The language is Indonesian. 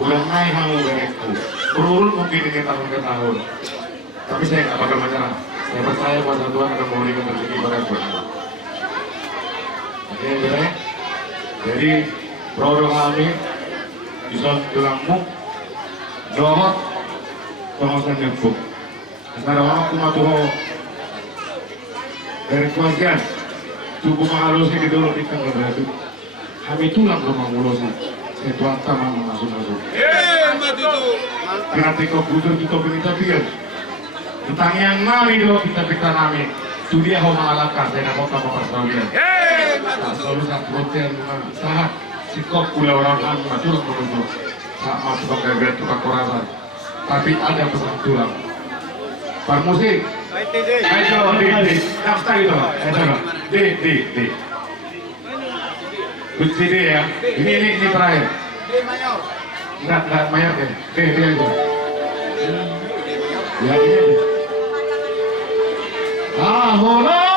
Udah naik kamu berekku. Berurut mungkin ini tahun ke tahun. Tapi saya nggak bakal menyerah. Saya percaya kuasa Tuhan akan memberikan rezeki pada buat. Oke, beres. Jadi produk kami bisa bilangmu doang pengusaha nyebuk. Sekarang aku mau tuh dari kemudian cukup mengalusi di dulu di tengah beradu. Kami tulang rumah ngulosi. Saya tuan taman masuk-masuk. Mati itu. Nanti kau butuh kita berita biar. Tentang yang nami dulu kita pikir nami. Itu dia mau mengalahkan saya kota persawian. Tak selalu saat hotel saat si kok pula orang anu tulang menuju saat masuk ke gagal tukang korasan. Tapi ada pesan tulang. Pak musik. Ayo di daftar itu. Di. Kunci D ya. Ini terakhir. D mayor. Enggak mayor deh. D aja. Ya ini. Ah, hola.